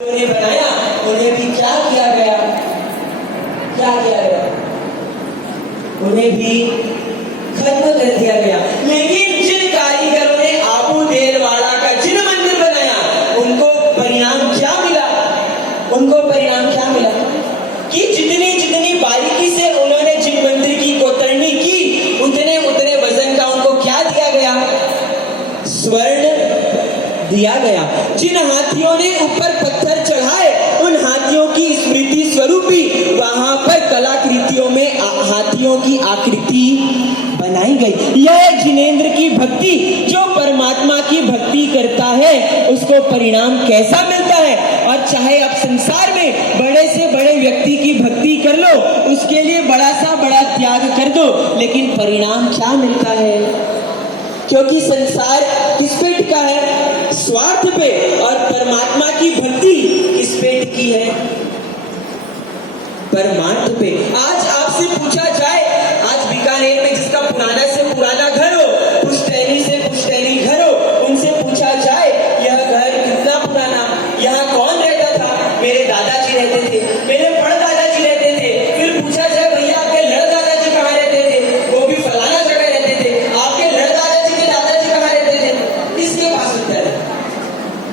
ने बनाया उन्हें भी क्या किया गया, क्या किया गया, उन्हें भी खत्म कर दिया गया। लेकिन जिन कारीगरों ने आबू देलवाड़ा का जिन मंदिर बनाया उनको परिणाम क्या मिला, उनको परिणाम क्या मिला कि जितनी जितनी बारीकी से उन्होंने जिन मंदिर की कोतरनी की उतने उतने वजन का उनको क्या दिया गया, स्वर्ण दिया गया। जिन हाथियों ने ऊपर पत्थर चढ़ाए उन हाथियों की स्मृति स्वरूपी वहां पर कलाकृतियों में हाथियों की आकृति बनाई गई। यह जिनेंद्र की भक्ति, जो परमात्मा की भक्ति करता है उसको परिणाम कैसा मिलता है। और चाहे आप संसार में बड़े से बड़े व्यक्ति की भक्ति कर लो, उसके लिए बड़ा सा बड़ा त्याग कर दो, लेकिन परिणाम क्या मिलता है, क्योंकि संसार किस पे टिका है, स्वार्थ पे, और परमात्मा की भक्ति किस पे टिकी है, परमार्थ पे। आज आपसे पूछा जाए, आज बीकानेर में जिसका पुराना से पुराना घर हो, पुश्तैनी से पुश्तैनी घर हो, उनसे पूछा जाए यह घर कितना पुराना, यहाँ कौन रहता था, मेरे दादाजी रहते थे, मेरे परदादाजी रहते थे। फिर पूछा जाए भैया आपके लड़दादाजी कहाँ रहते थे, वो भी फलाना जगह रहते थे, आपके लड़दादाजी के दादाजी कहाँ रहते थे। किसके पास उत्तर है,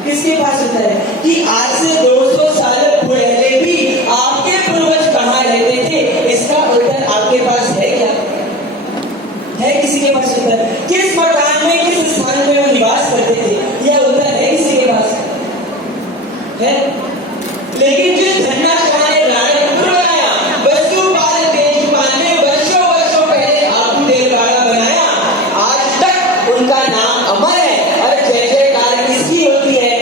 किसके पास उत्तर है कि आज से 200 साल पहले भी आपके पूर्वज कहाँ रहते थे, इसका उत्तर आपके पास है क्या, है किसी के पास उत्तर? किस मकान में किस स्थान में वो निवास करते थे, यह उत्तर है किसी के पास है? लेकिन जिस धन्ना ने राणीपुर बनाया, वस्तुपाल तेजपाल ने वर्षों वर्षों पहले आबू देलवाड़ा बनाया, आज तक उनका नाम अमर है। और जय जयकार किसकी होती है,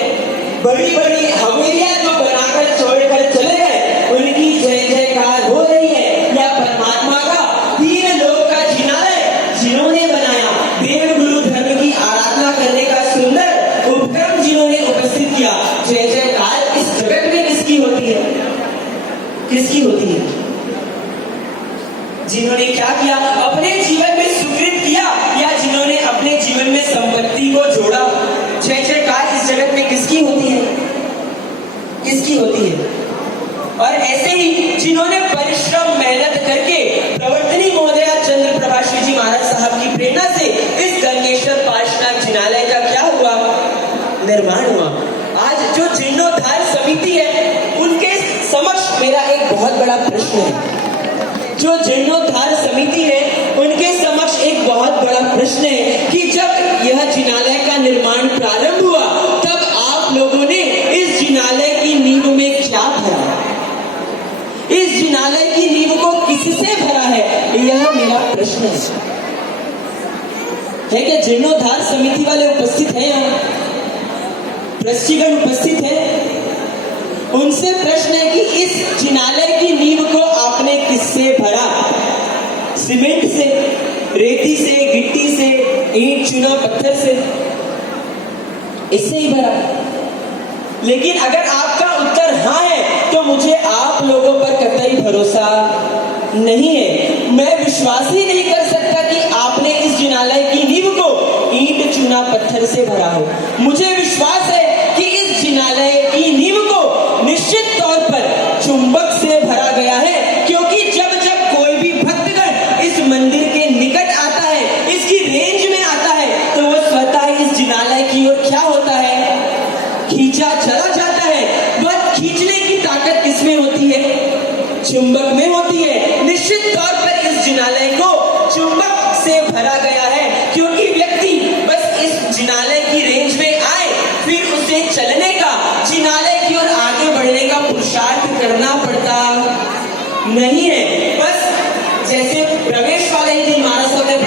बड़ी बड़ी हवेलियां जो बनाकर छोड़कर चले गए उनकी जय जयकार हो रही है, या परमात्मा का तीन लोक का जिनालय जिन्होंने बनाया, देव गुरु धर्म की आराधना करने का सुंदर उपक्रम जिन्होंने उपस्थित किया, जय जयकार इस जगत में किसकी होती है, किसकी होती है? जिन्होंने क्या किया, अपने जीवन में सुकृत किया, या जिन्होंने अपने जीवन में संपत्ति को जोड़ा, जय जयकार इस जगत में किसकी होती है, किसकी होती है? और ऐसे ही जिन्होंने परिश्रम मेहनत करके प्रवर्तनी महोदया चंद्र प्रभाषी जी महाराज साहब की प्रेरणा से इस गंगेश्वर पार्श्वनाथ जिनालय का क्या हुआ, निर्माण हुआ। आज जो जीर्णोद्धार समिति है उनके समक्ष मेरा एक बहुत बड़ा प्रश्न है, जो जीर्णोद्धार समिति है उनके समक्ष एक बहुत बड़ा प्रश्न है कि जब यह जिनालय का निर्माण प्रारंभ हुआ तब आप लोगों ने इस जिनालय की नींव में क्या भरा, इस जिनालय की नींव को किससे भरा है, यह मेरा प्रश्न है क्या? जीर्णोद्धार समिति वाले उपस्थित हैं, यहाँ ट्रस्टीगण उपस्थित हैं, उनसे प्रश्न है कि इस जिनालय की नींव को आपने किससे भरा, सीमेंट से, रेती से, गिट्टी से, ईंट चूना पत्थर से, इससे ही भरा। लेकिन अगर आपका उत्तर हाँ है तो मुझे आप लोगों पर कतई भरोसा नहीं है। मैं विश्वास ही नहीं कर सकता कि आपने इस जिनालय की नींव को ईंट चूना पत्थर से भरा हो। मुझे विश्वास है कि इस जिनालय की नींव को निश्चित तौर पर चुंबक से भरा गया है, क्योंकि जब जब कोई भी भक्तगण इस मंदिर के निकट आता है, इसकी रेंज में आता है, तो वो स्वतः इस जिनालय की ओर क्या होता है, खींचा चला जाता है। वह खींचने की ताकत किसमें होती है, चुंबक में होती है। निश्चित तौर पर इस जिनालय को चुंबक से भरा गया है, क्योंकि व्यक्ति बस इस जिनालय की रेंज में आए, फिर उसे चलने का, जिनालय की ओर आगे बढ़ने का पुरुषार्थ करना पड़ता नहीं है। बस जैसे प्रवेश वाले ही दिन महाराज साहब ने